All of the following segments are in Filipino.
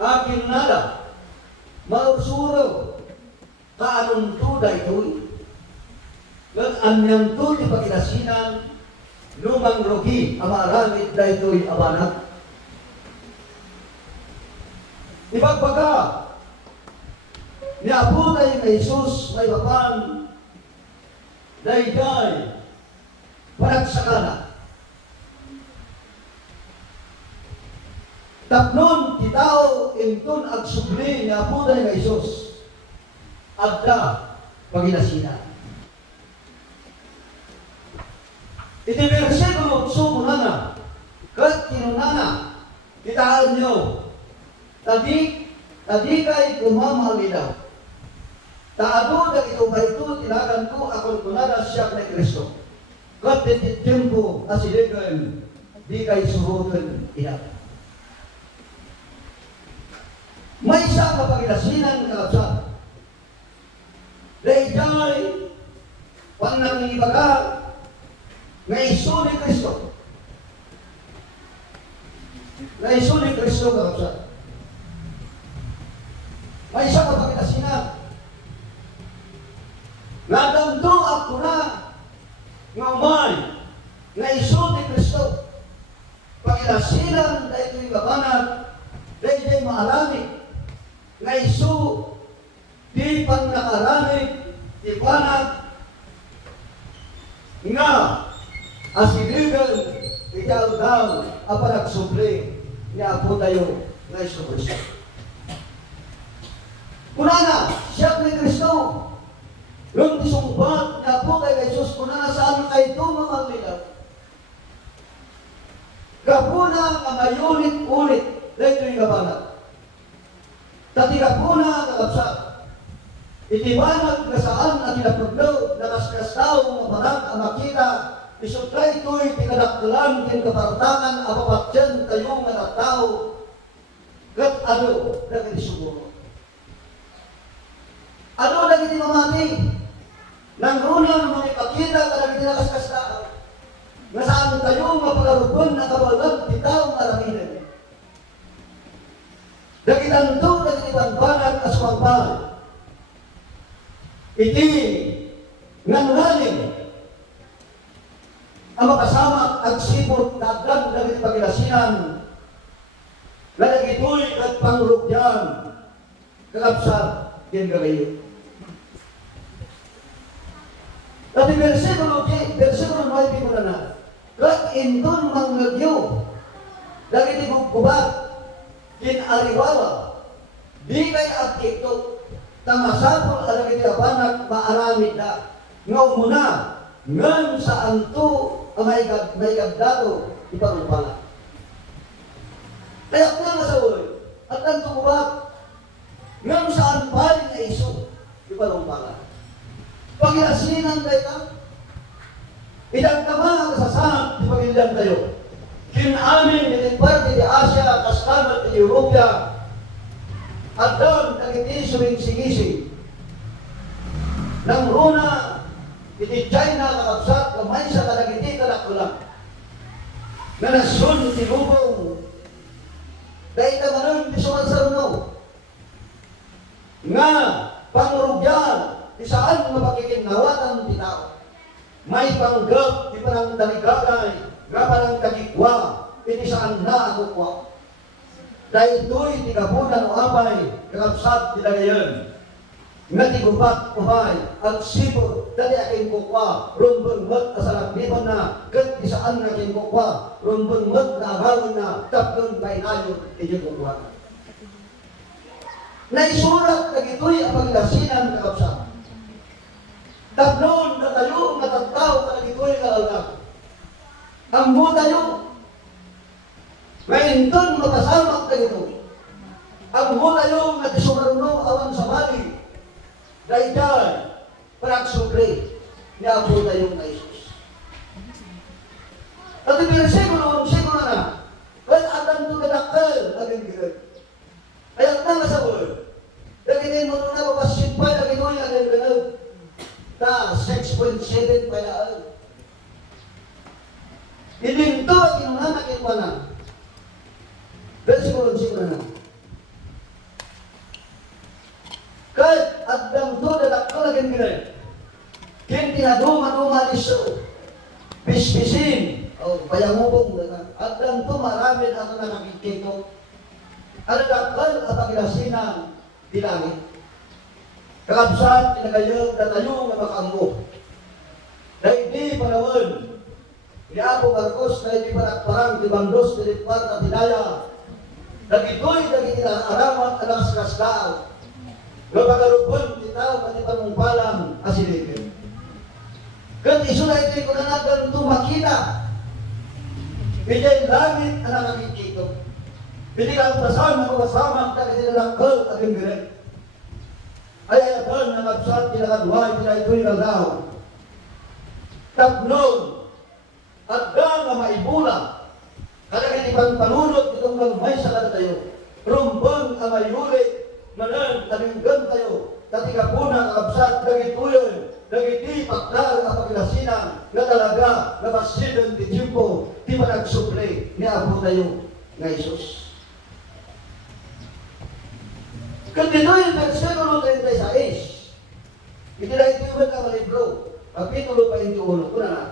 akin nada, mausuro, kaanong to daytoy. Anyang to di pagkilasinan, lumang rogi, amaramit daytoy abanat. Ibagbaga, niapo tayo na Jesus may bapan, dayday, panagsakana. Tapnon, titao, intun, agsubli, niapo tayo na Jesus, adda, pagilasinan. Iti versikulo sumunana, kat kinunana, kitaan nyo, tadi kay kumamalidaw. Taado na ito ba ito, tinagan ko, akong kunana siya na Kristo. Kat titimpo, asiligan, di kay surutan ina. May isa kapagilasinan kalapsan. Dayjay, pang nangibaga, nga iso ni Kristo. Nga iso ni Kristo kalapsan. May isa kapagilasinan. Nga damdo ako na, nga umay, nga iso ni Kristo. Pagilasinan, dahil ito'y babanag, dahil ito'y maalamig, nga iso, di pang nakaramig, di panag, nga asiligan, ikaw daw, apanagsubli, nga po tayo, nga iso Kristo. Kunana, siya ni Kristo, yung disumbat, nga po kay Jesus, kunana saan kayo ito mamalilaw. Kapuna ang mayulit-ulit, dahil ito'y kabanag. Tatika po na kalapsat. Itibanag na saan at tinapaglaw na kaskastaw maparang ang makita isutray ito'y pinadakdalan kin kapartangan apapatyan kayong mga tao kat ano na kinisuguro. Ano na kiti mamati? Nang runang mga ipakita ka na kinakaskastaw na saan kayong mapagarupan na kabalag bitaw maraminan. Dakitanto na kinibanbanag at sumagbahan. Iti nganulalim ang makasama at sipot na agdan na kinipagilasinan na nagituloy at pangrugyan kalapsat yan gagayon. At yung versikulo 9 mo na kat indun manggagyo lagi tibugkubat kinariwala, di kay akito, tamasapol alam iti abanag maaramid na, nga umuna, ngan saan to, may gagdato, ipagupala. Kaya nga sa ulo, at ang tukubat, ngan saan paling na iso, ipagupala. Pag-inasinan tayo ka, ilang kama kasasama, ipag-ilan tayo. Kinamin din parte di Asia, kastamat di Europia, at doon nagiti suwing-sigisi. Nang runa, iti China kakapsat, kamay sa kanagiti kanakulang. Na nasun ti lubong, dahil naman di suman sa runaw. Nga, pangurugyan, di saan mapakikinawatan ti tao. May panggap, di panang taligagay, nga parang kagikwa, ini saan na ako kwa. Dahil ito'y tikabunan o apay, kakapsat tilagayon. Nga tigubat umay, at sipot, dali aking kukwa, rumbang mat asalak liban na, kat isaan na aking kukwa, rumbang mat na agawin na, taplong kainayon, inyong kukwa. Naisurat na ito'y apagilasinan kakapsat. Taplong na tayo, matataw na ito'y kaalag. Ang mo tayo, ngayon doon makasamak tayo. Ang mo tayo na disumarunong awan sa mali. Dahil dyan, parang supre, niya po tayo na Isus. At ipinasigulo na, kahit atan ito kadakal, naging gilid. Ayaw na sa word. Daginin mo na mapasit pa, naging mo yung ganun. Ta, 6.7 pa yan. Ilinto at inunanak yung pana. Versikulo 5 na. pinaduma-duma niso. Bisbisin. O, bayangubong na. At ganito marami ang nakikito. Ano dakal at ang ilasinan di langit. Kakabsat, kinagayag, natayong na makaambo. Dahil di panawan, ni Apo Marcos, dahil di panakparang, di bandos, di lipat at dinaya. Nagito'y naging inaaramat, alas kasdaan. Gapagarupon, titaw, pati panumpalang, asilipin. Kan iso na ito'y kunanagan ito makita. Bigay langit ang nakakikito. Hindi ka kasama, kasama, kaya nilalakal at yung giray. Ay ayakan na kapsat, kinakadway, kinakito'y nagdaw. Tablon, at nga maibulang. Kaya kitipang panunod, itong galmay sa kada tayo. Rumbang ang mayulit, manan, talinggan tayo. Tatika po na kapsat, nagituyon. Nagiti pakdar ang pagkilasinan na talaga na masidang di tiyempo di ba nagsuple ni Apo tayo na Isus. Kandito yung versikulo 36. Iti na ito yung mga libro. Kapitulo 21. Kuna na.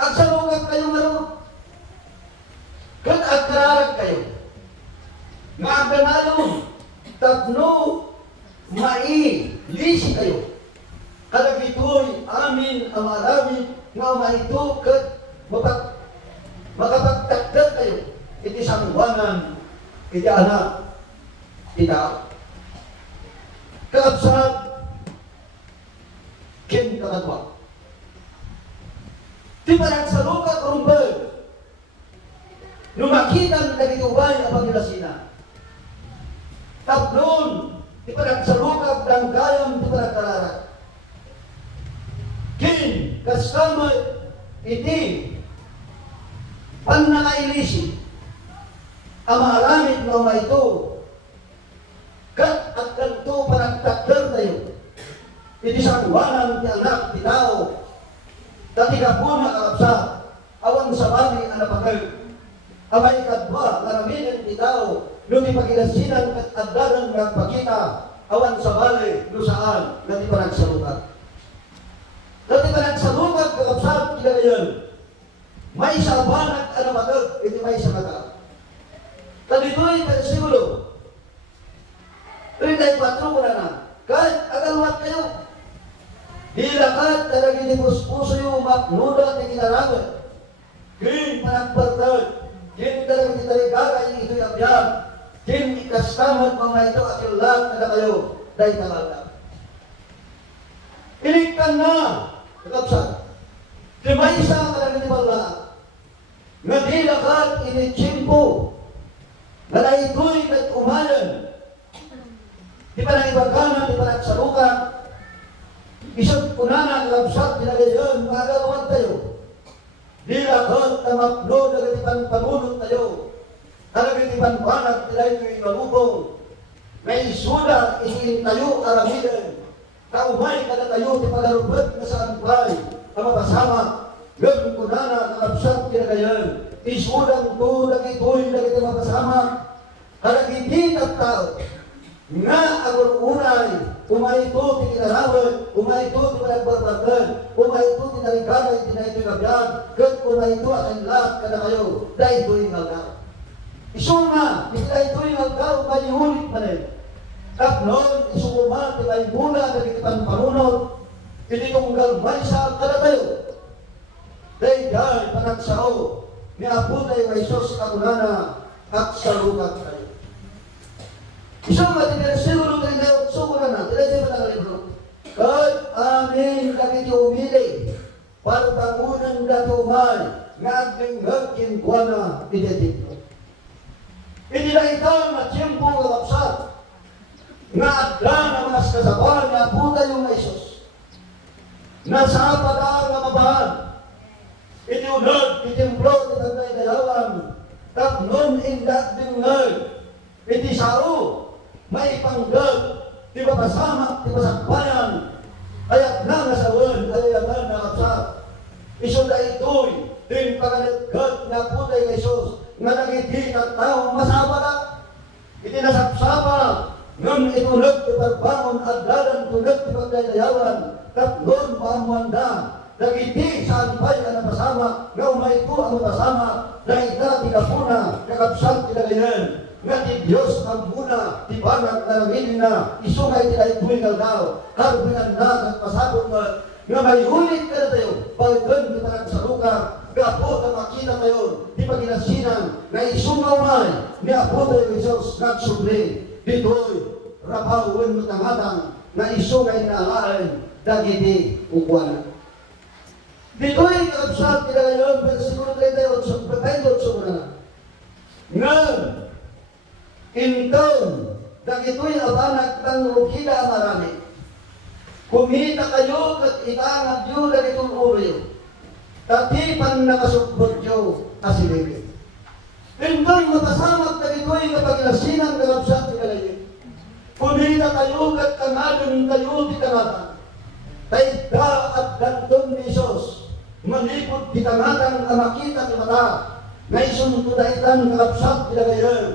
Agsalungan kayo maroon. Kan agkararag kayo. Nga aganayon. Tapno mailisi kayo. Kada ito'y amin ang marami nga maito kat makapagtakdan kayo. Iti sangwanan, iti anak, ita. Kaabsat, kin kakadwa. Di ba nagsalukat rumbag? Lumakitan nagitubay ang pagkilasina. Tablon, di ba nagsalukat ng gayam, di ba nagkararat? Kin, kasama, iti, panangailisi, ang maaramid ng mga ito, kat at ganito panagtakder tayo, iti sangwanan, ti anak, ti tao, dati ka po nakakapsa, awan sa bali, anapagay, amay kadwa, maraminin ti tao, nung ipagilasinan at agdaran ng pagkita, awan sa bali, lusaan, dati panagsalukat. Dati ba nagsalukat kakapsat kinagayon? May sabanag anamatag, iti may sabata. Talito'y versikulo 34 ko na. Kahit agalwat kayo. Dilakat talagang di puspuso yung maknuda at kinaraman. Kin panagbartag. Kin talagang ditaligaga yung ito'y abyan. Kin ikastamot mga ito at yung lahat na kayo. Dahil talaga. Iliktan na. Kakapsat, di may isa ka lang nipala, nga di lakat initsimpo, nga na ito'y nag-umalan, di pa nangibaganan, di pa nagsalukan, isang kunana, kakapsat, pinagayon, magagawan tayo, di lakat na makno, nagatipan panunod tayo, nagatipan panag, nila ito'y malubong, may isuda, isin tayo, aramidan, kaumay kada tayo ti pagarubat na sa anbay ang mapasama gawin ko na nakapsat kinagayan isudang to nagitoy nagiti mapasama karagiti at tao nga ang unay umay ito ti kinarawan umay ito ti panagbarbatan umay ito ti narigagay ti na ito'y kabyan kat umay ito at ang lahat kada kayo dahil ito'y ngalgaw iso nga dahil ito'y ngalgaw may ulit manin Kapnon, isukuma, tibay mula, nagitipan panunod, hindi kong galmay sa kalatayo. Dahil dahil panagsao, ni Apo tayo kay Sos kakunana, at salukat tayo. Isang matinersiro, tinayot, sukura na, tinayot pa ng libro. Kahit amin, lakit yung umili, para tangunan na tumay, nga agning hagkin buwana, pinedito. Hindi na ikaw na tiyempo kakapsat, nga adlan ang mga kasabahan nga puta yung Isus. Nasa pada nga mabahan. Itiunod, itimplo, itagay dalawan. Tapnon indat dingay. Iti sao, may panggag. Di ba pasama, di ba sakbayan. Ayat na nasawan, ayat na nakapsat. Iso na ito'y, din paganagkat nga puta yung Isus. Nga nagiti at taong masama na. Iti nasapsama. ngam itunag ti pagbangon at dalan tunag ti pagdayawan tatlon paamuanda dagiti saan pa'y napasama nga umay ko ang napasama dahil ti kapuna kakapsang tinagayan nga ti Diyos ang muna ti banag na naminin na isungay ti daytoy kaldaw karbinan na nagpasabot mo nga may ulit ka na tayo pagdan kita nagsaluka nga po na makita tayo di paginasinan na isungaw may ni Apo tayo Jesus nagsubli dito'y rapawin mo tangatang na isungay na alain dagiti ukwanan. Dito'y kakabsat kita ngayon, versikulo 38 na. Ngam, inton, dagito'y abanag ng rukida marami. Kumita kayo kat itangad yun dagitong ulo. Tatipan nakasukbot yun kasilipin. Inton, matasamag dagito'y kapagilasinan kakabsat kita ngayon. Kumita kayo kat kanadon kayo di kanatan. Taida at gantong ni Isos. Malipot di tangatang amakita ti mata. Ngayon tudaitan kakabsat kita ngayon.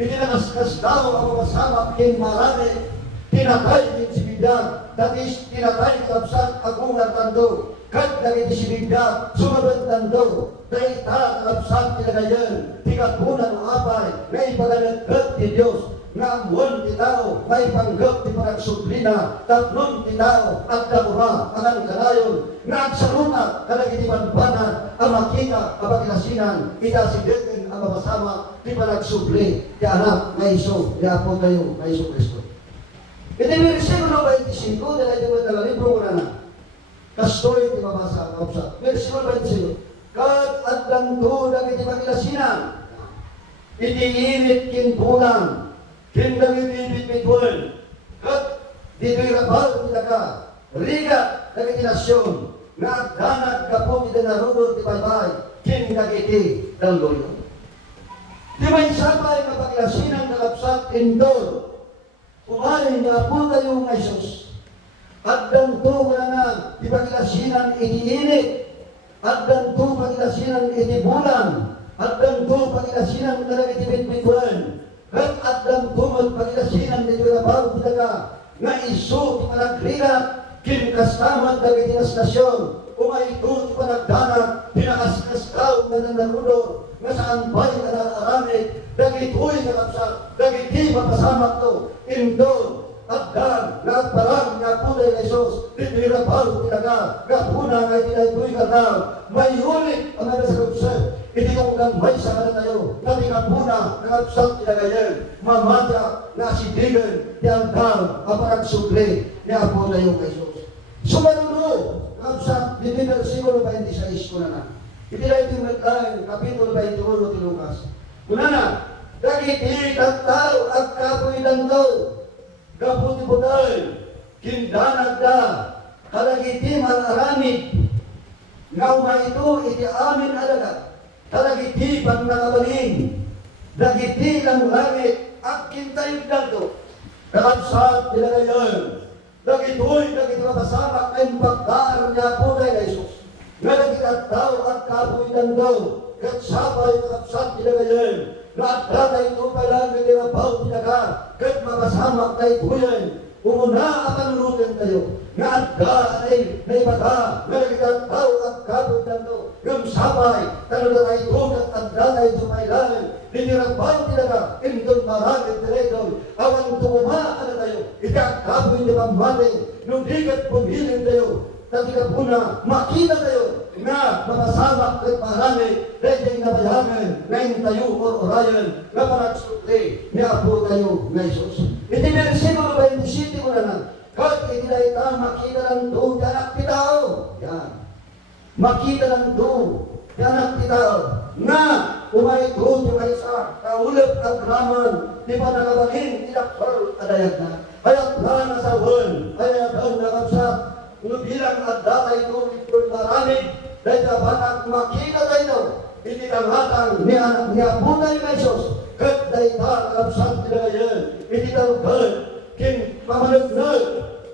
Itinakaskas daw ang kasama kin marami. Tinatay kin si Bibya. That is, tinatay kakabsat agungan tando. Kat dagiti si Bibya, sumabot tando. Taita kakabsat kita ngayon. Tikapunan o apay. Ngay pagalagat ti Diyos. Nga amuan ti tao, may panggap ti paragsublina, tatlong ti tao, at damura, anang kanayon, nga agsalunat, kadagiti banbanan, ang makita, kapagilasinan, itasidegen ang mapasama, ti paragsubli, ti anak, na iso, ti Apo tayo, na Iso Kristo. Iti versikulo 25, dahil ito yung tagalibro ko na na, kastoy ti mabasa, kapsa. Versikulo 25, kat at lanto, dagiti pagilasinan, iti init kin bulan, kindang ibibitbitwan, kat dito'y rabal kita ka, rigat dagiti nasyon, nga agdanag kapong iti narunod ti baybay, kindang iti dalloyo. Di may sabay kapagilasinan kakabsat indol, umaling nga po tayo ng Isos, at danto ka na di pagilasinan iti init, at danto pagilasinan iti bulan, at danto pagilasinan talaga iti bitbitwan, at lang tumot pagilasinan ni Jurabaw Bidaga nga iso ti panagrigat kin kastaman dagiti nastasyon umayto ti panagdanag pinakaskaskaw nga nanarudor nga saan ba'y nanararamid dagito'y nakapsat dagiti mapasamak to indol at dan nga agparang nga punay na Isos ti Jurabaw Bidaga nga puna nga itinayto'y karnaw may ulit ang nagsalusay iti kong may sa kada tayo, natin ang muna, nangapsat tinagayan, mamadya, nasidigan, ti angkal, aparag sugli, ni Apo tayo kay Jesus. Sumanuno, nangapsat, dito na versikulo 26 ko na na. Iti na ito yung kapitulo 21 ti Lucas. Kuna na, dagiti tattao at kapoy dandaw, kaputi buday, kindanag da, kalagiti malaramid, nga ito, iti amin alaga, talagiti pag nakabaling, dagiti lang langit, at kintayog dalto. Kakabsat nila ngayon, dagito'y dagiti mapasamak ay pagdaan niya po tayo na Isus. Nga dagiti tao at kapoy dandaw, kat sabay kakabsat nila ngayon, na at datay ito pala nagirabaw tinaga, kat mapasamak tayo po yan. Umuna at panunutin tayo, nga at daanay na ibata, nga dagiti tao at kapoy dandaw, yung sabay, talaga ay tunat at danay sumailan, ninirabaw talaga, indon maragit talaga, awan tumuma na tayo, ikakapoy na pamate, nung digat pumilin tayo, tatika puna, makita tayo, nga mapasamak at marami, dahil nabayagan, ngayon tayo orayan, nga paragsukli, ni Apo tayo na Isos. Iti versikulo 27 ko na na, kahit itinayta, makita lang doon, anak ti tao, yan. Makita lang doon, anak ti tao, nga umay doon yung isa, kaulap ang raman, di pa nakabalin, tinakpal, adayag na. Hayat lang na sa wan, hayat lang nakapsat, bilang at datay doon, ito marami, dahil dapat makita tayo, hindi tangatang ni Apunay na Isos, kat dahil nakapsat nila yan, hindi tanggad, kin pamanagnag,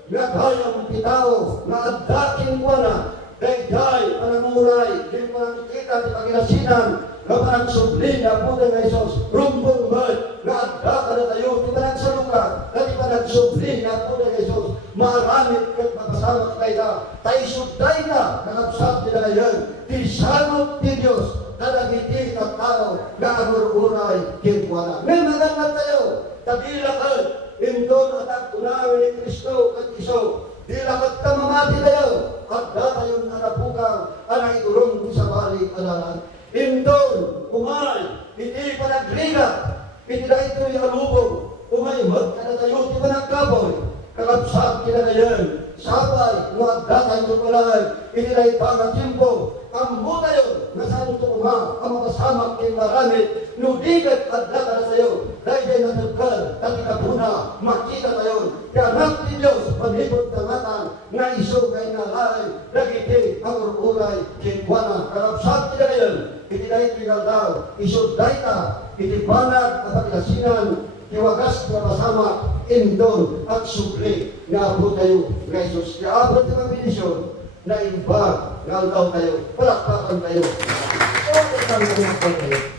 nga kayang pitao, nga adaking wana, dahil pananguray, kin panangkita di pagilasinan, nga panagsubli na Apunay na Isos, rumbong bad, nga adaka na tayo, di panagsaluka, nga di sama kita, tayo suday na, nakapsat nila ngayon, tisanot ni Diyos, kadagiti at tao, na agur-uray, kinkuana. May maganda tayo, tabilakan, indon at ang tunawin ni Kristo at iso, dilakat ka mamati tayo, at datayon na napukang, anay turong sa balik alalan. Indon, umay, hindi pa nagligat, hindi na ito'y alubong, umay, magkana tayo, di pa nagkaboy, kakapsat kina ngayon, sabay, datay ito palay, hindi na ipang timpo, ang buta yun, nasaan ito kuma, ang makasamang kinmaramit, nudigat at data na sayo, dahil na nagkal, dati kapuna, makita tayo, kaya nakti Diyos, paglipot ng atang, na iso kay nalay, nagiti, ang ururay, kinkuana, kakapsat kina ngayon, hindi na ito daw, iso data, hindi banag at pagkasinan, kiwagas na masama, indon at sukli, nga abot tayo, nga Isus, nga abot na benisyon, na iba, nga daw tayo, palakpakan tayo. O, tayo tayo.